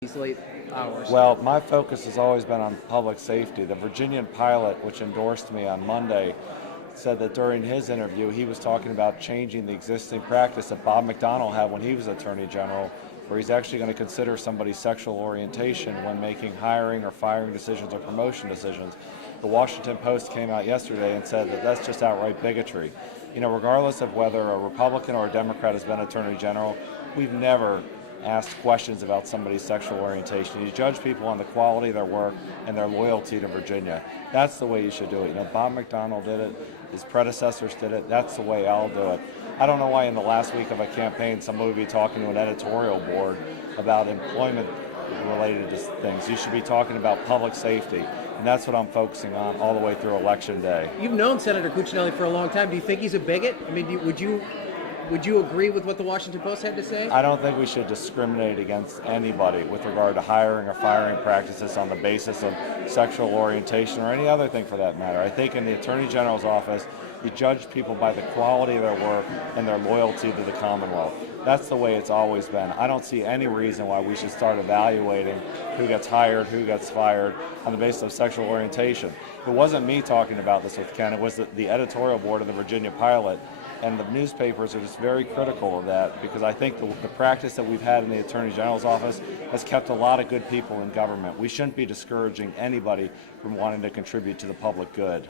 these late hours? Well, my focus has always been on public safety. The Virginian pilot, which endorsed me on Monday, said that during his interview he was talking about changing the existing practice that Bob McDonnell had when he was Attorney General, where he's actually going to consider somebody's sexual orientation when making hiring or firing decisions or promotion decisions. The Washington Post came out yesterday and said that that's just outright bigotry. Regardless of whether a Republican or a Democrat has been Attorney General, we've never asked questions about somebody's sexual orientation. You judge people on the quality of their work and their loyalty to Virginia. That's the way you should do it. Bob McDonnell did it. His predecessors did it. That's the way I'll do it. I don't know why in the last week of a campaign somebody would be talking to an editorial board about employment related to things. You should be talking about public safety. And that's what I'm focusing on all the way through Election Day. You've known Senator Cuccinelli for a long time. Do you think he's a bigot? I mean, would you agree with what the Washington Post had to say? I don't think we should discriminate against anybody with regard to hiring or firing practices on the basis of sexual orientation or any other thing for that matter. I think in the Attorney General's office, you judge people by the quality of their work and their loyalty to the Commonwealth. That's the way it's always been. I don't see any reason why we should start evaluating who gets hired, who gets fired on the basis of sexual orientation. It wasn't me talking about this with Ken, it was the editorial board of the Virginia Pilot. And the newspapers are just very critical of that because I think the practice that we've had in the Attorney General's office has kept a lot of good people in government. We shouldn't be discouraging anybody from wanting to contribute to the public good.